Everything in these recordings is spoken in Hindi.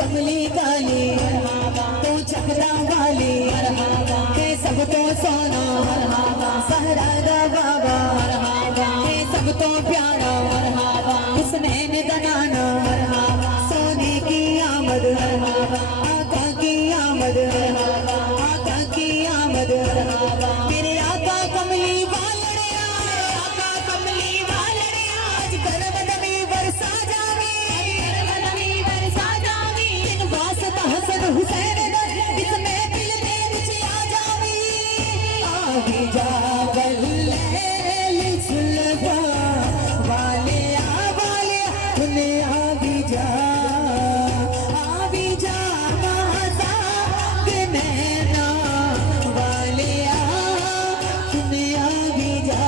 कमली काली तू चकदा वाली है सब तो सोना सहरा दा बाबा है सब तो प्यारा हुस्नैन दनाना सोने की आमद आका की आमद आका की आमद मेरे आका कमली वालड़िया आका कमली वालड़िया आज करवदमी बरसा जावी इन वास्ता हसन हुसैन दर इस महफिल में विच आ जावी आवी जा बल्ले सुलगा वाले तूने आवी जा नैना वाले तूने आवी जा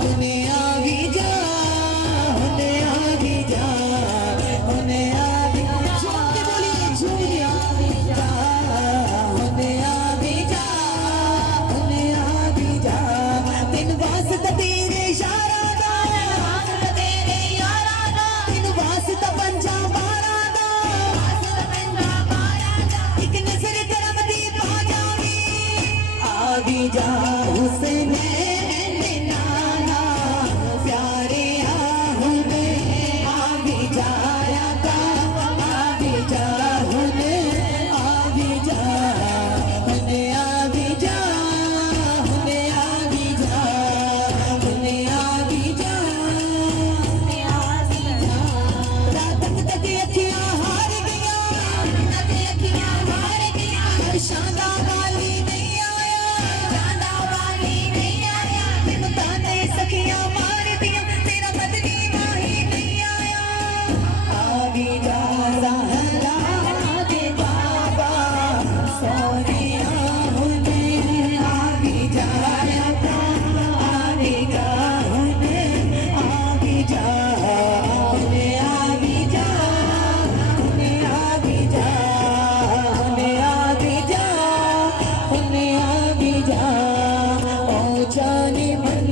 तूने आवी जा तूने आवी जा तूने आवी झूम के बोलिए झूम जा तूने आवी जा तूने आवी जा दिन वास्ता तेरे यारा दा वास्ता तेरे यारा दा दिन वास्ता पंजा बारा दा एक नजर करम दी पा जावी आवी जा हुसैन नाना प्यारे आहुने आवी जा आका आवी जा हुने आवी जा हुने आवी जा हुने आवी जा हुने आवी जा रात तक अखियां हार गया शादा वाली नहीं आया तेन ताने सखियां मार दिया तेरा बदली माही नहीं आया आवी जा ज़हरा दे बाबा सोनिया हुने आवी जा आवी जा हुने आवी जा हुने आवी जा हुने आवी जा हुने आवी जा हुने आवी जा ओ जाने मन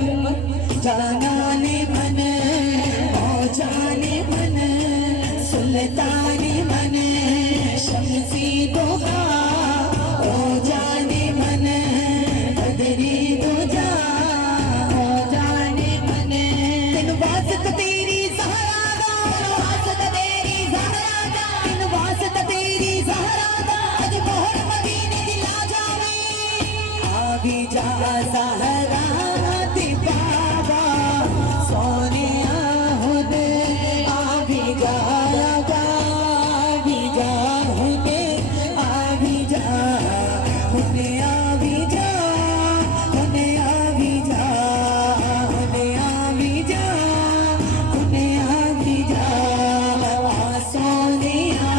जानाने मन ओ जाने मन सुल्तानी मन शमसी दोहा ओ जाने मन बदरी दो जा ओ जाने मन तेन वास्ता तेरी ज़हरा दा वास्ता तेरी ज़हरा दा तेन वास्ता तेरी ज़हरा दा अज मोहर मदीने दी ला जावे आवी जा ज़हरा दी बाबा सोनिया हुने आवी जा आवी जा हुने आवी जा हुने आवी जा हुने आवी जा हुने आवी जा हुने आवी जा आ सोनिया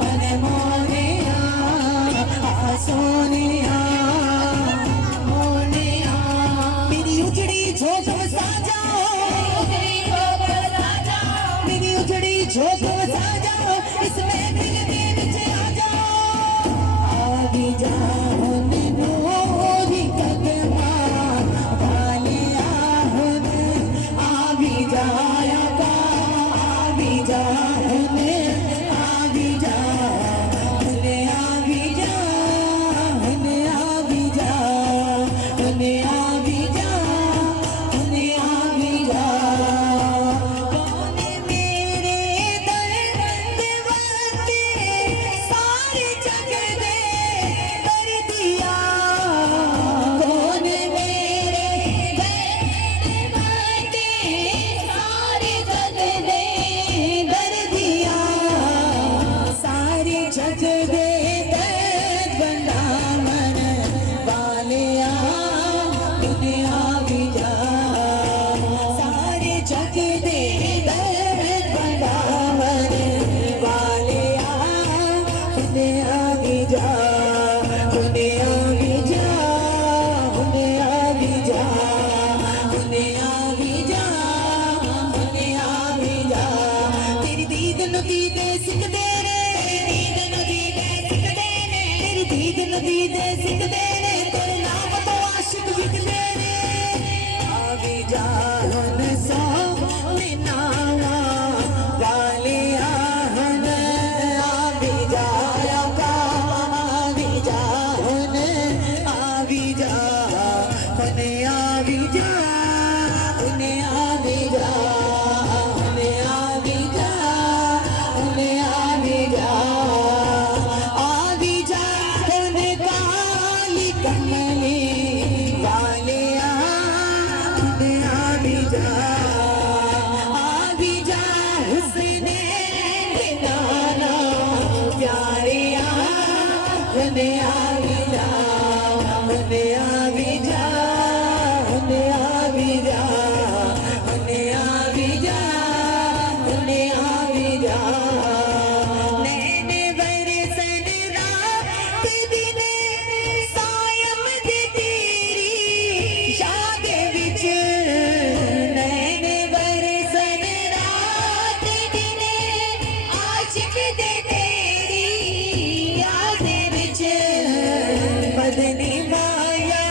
मन मोनिया आ सोनिया मोनिया मेरी उजड़ी झोंक वसा जाओ मेरी उजड़ी झोंक वसा जाओ इसमें दिल के नीचे आ जाओ आवी जा हुने नूरी कदमा वाले हुने आवी जा आका आवी जा हुने आवी जा हुने आवी जा हुने आवी जा हुने आवी जा हुने आवी जा कौन मेरे दर्द वास्ते सारे जग दे कर दिया कौन मेरे दर्द वास्ते सारे जग दे कर दिया सारे जग दे दर्द बंदा मन वालिया तूने आवी जा सारे जग दे दर्द बंदा मन वालिया तूने आवी जा तूने आवी जा तूने आवी जा तूने आवी जा तूने आवी जा तेरी दीद नदी दे सिकदे ने तेरी दीद नदी दे सिकदे ने तेरे नाम तो आशिक विकदे ने आवी जा हुन सो नावा वालिया हुन मने आवी जा मने आवी जा मने आवी जा मने आवी जा मने आवी जा नैने बरसन रात दिन सायम दी तेरी याद विच नैने बरसन रात दिन आशिक दे तेरी याद विच मदनी माया